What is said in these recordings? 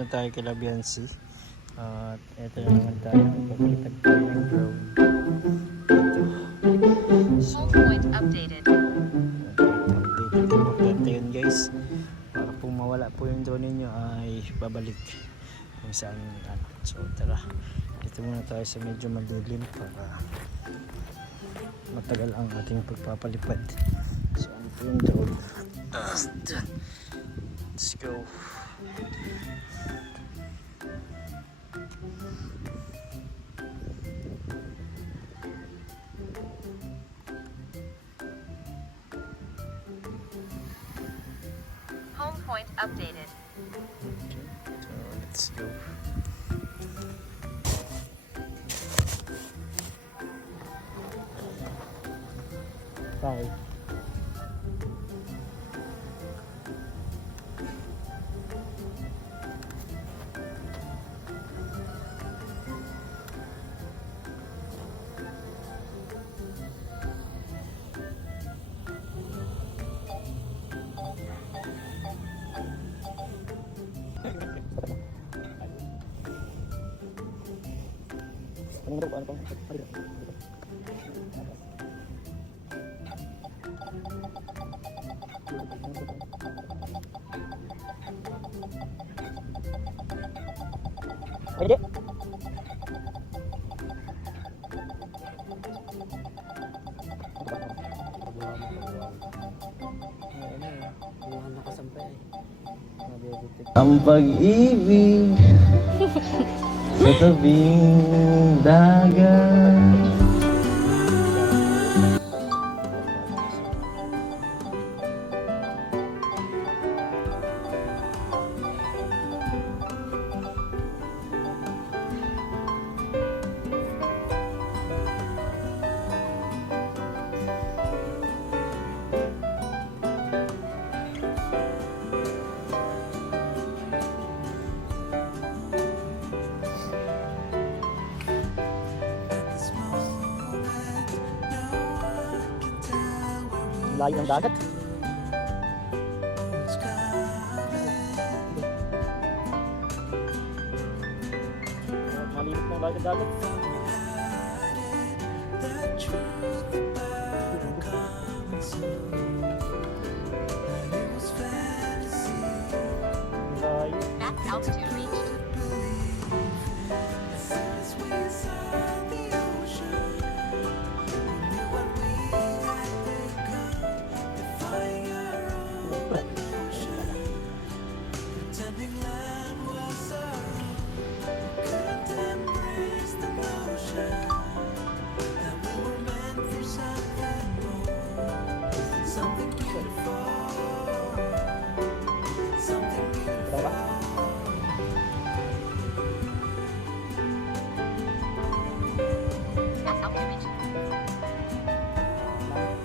na tayo kay Labiansi. At eto na naman tayo. Papalitan tayo ng drone. So, Point updated. updated. Importante yun guys. Para kung mawala po yung drone ninyo ay babalik kung saan ano. So tara. Dito muna tayo sa medyo madilim para matagal ang ating pagpapalipad. So ano po yung drone? Let's go. Home point updated. Okay, so let's go. Bye. Ano pang? Pwede. Ang pag-ibig sa tabing dagat. Layo ng dagat. Maliit ng dagat. Layo. Max altitude reached. Max altitude reached.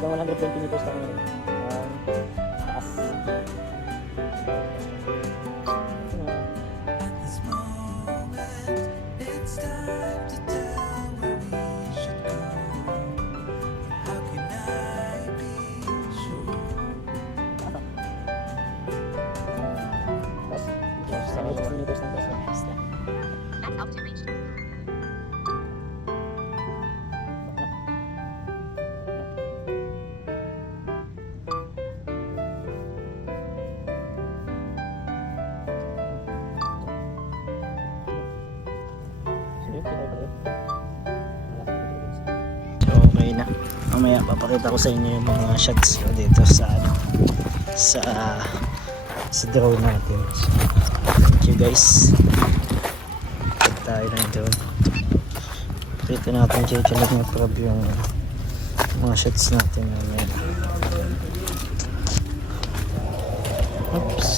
Hanggang 120 meters kami ngayon. Taas. Sa 60 meters ng taas. Max altitude reached. So okay na. Mamaya papakita ko sa inyo yung mga shots ko dito sa ano sa drone natin. So, thank you guys. Pag tayo na drone. Pakita natin kay Kalag na prob yung mga shots natin mamaya. Oops.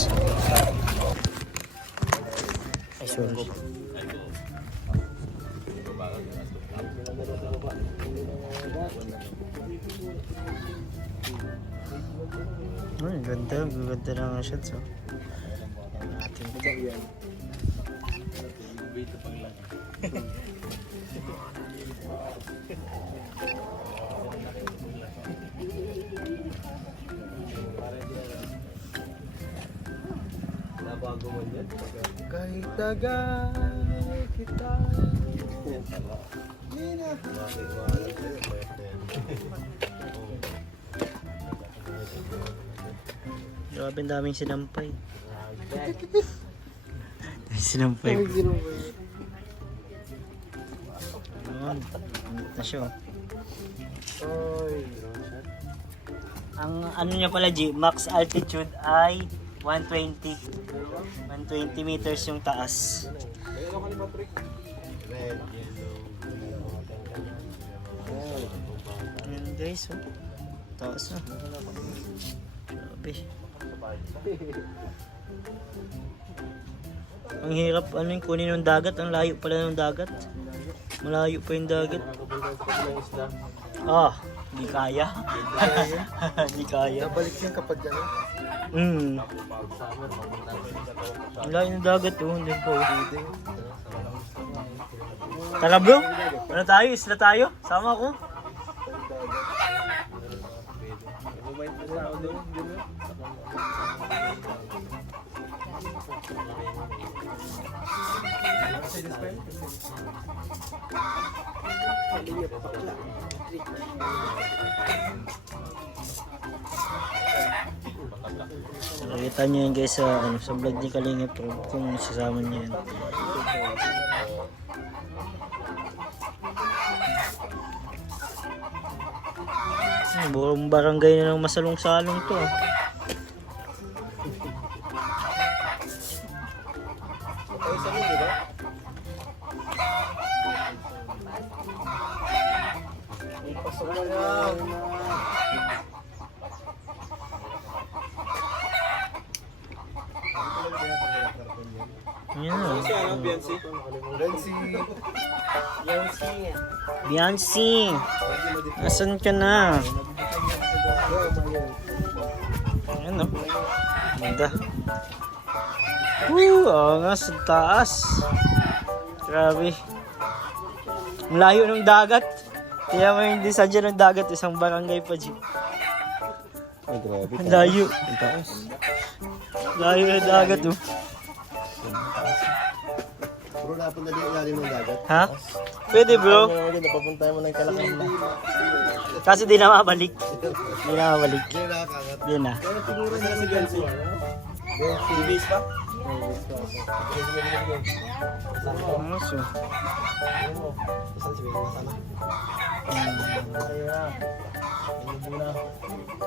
Ay sorry. Ay, ganda na nga shots oh. Natin yan. Nabago man yan. Kahit tagal kita. Grabe, ang daming sinampay. Sinampay. Ayun. Na siya. Ang ano niya pala, G, max altitude ay 120. 120 meters yung taas. Ayan guys, oh. Taas na. Grabe. Ang hirap ano yung kunin ng dagat, ang layo pala ng dagat. Malayo pa yung dagat. Ah, hindi kaya. Hindi kaya. Nabalik yan kapag gano'n. Ang layo ng dagat oh, hindi po. Tara bro, ano tayo? Isla tayo? Sama ko. Nakita niyo yun guys sa vlog ni Kalinga Pro kung sasama niyo yan. Buong barangay na ng masalong-salong to. Ayan na. Beyonce! Nasaan ka na? Ayan o. Ganda. Angas sa taas. Grabe. Ang layo ng dagat. Kaya mo yung disadya ng dagat, isang barangay pa, G. Ay, grabe. Ang layo. Ang taas. Layo ng dagat, oh. Bro, napunta din ilalim ng dagat. Ha? Pwede, bro. Napapunta mo ng Kalakay na. Kasi di na mabalik. Di na mabalik. Hindi na nakakangat. Di na. Pero siguro na si Bensi. Bensi. Base pa? Angas, oh. Saan si Bensi? Sana?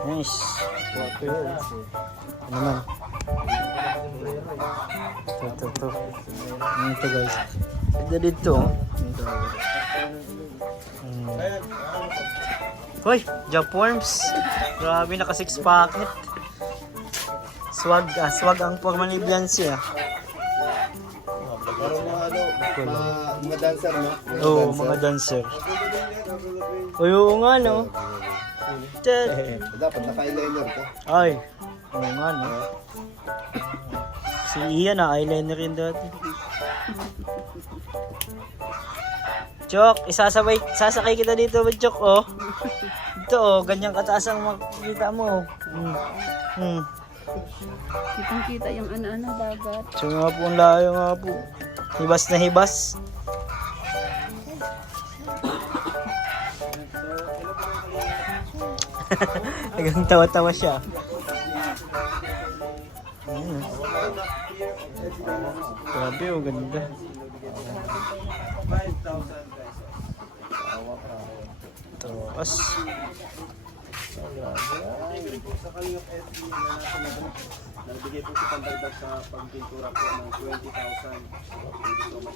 Nice. Ano naman? Ito. Ito guys. Ito dito. Hoy, jump worms. Grabe, naka 6 packet. Swag ang forma ni Beyonce ah. Parang mga dancer, no? Oo, mga dancer. Uy, oo nga no. Dapat naka-eyeliner ka. Ay, oo nga no. Si Ian na eyeliner rin dati. Chok, sasakay kita dito ba, Chok, oh. Ito, oh, ganyan kataas ang makikita mo. Kitang-kita yung ano-ano dagat. So nga po, ang layo nga po. Hibas na hibas. Hanggang tawa-tawa siya. Ayan. Grabe, oh, ganda. Tawas. Nagbigay po si Pandagdag sa pagpintura po ng 20,000. Thank you so much.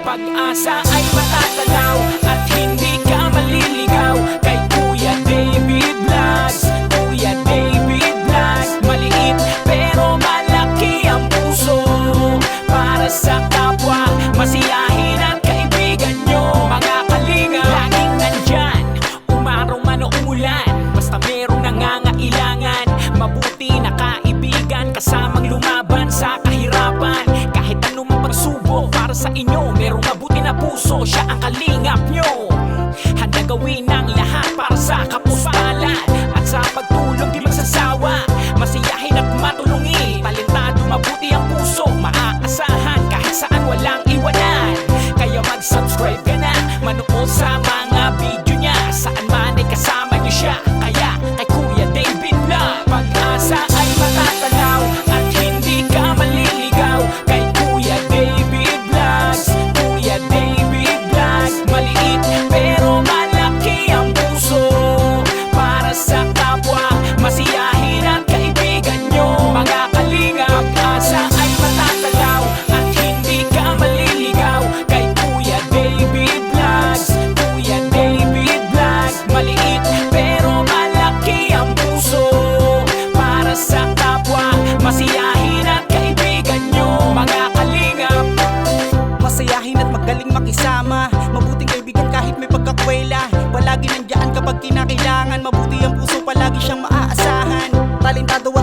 Pag-asa ay matatanaw at hindi ka maliligaw kay Kuya David Vlogs. Kuya David Vlogs, maliit pero malaki ang puso para sa kapwa, masiyahin ang kaibigan nyo. Mga kalinga, laging nandyan, kinakailangan. Mabuti ang puso, palagi siyang maaasahan. Talentado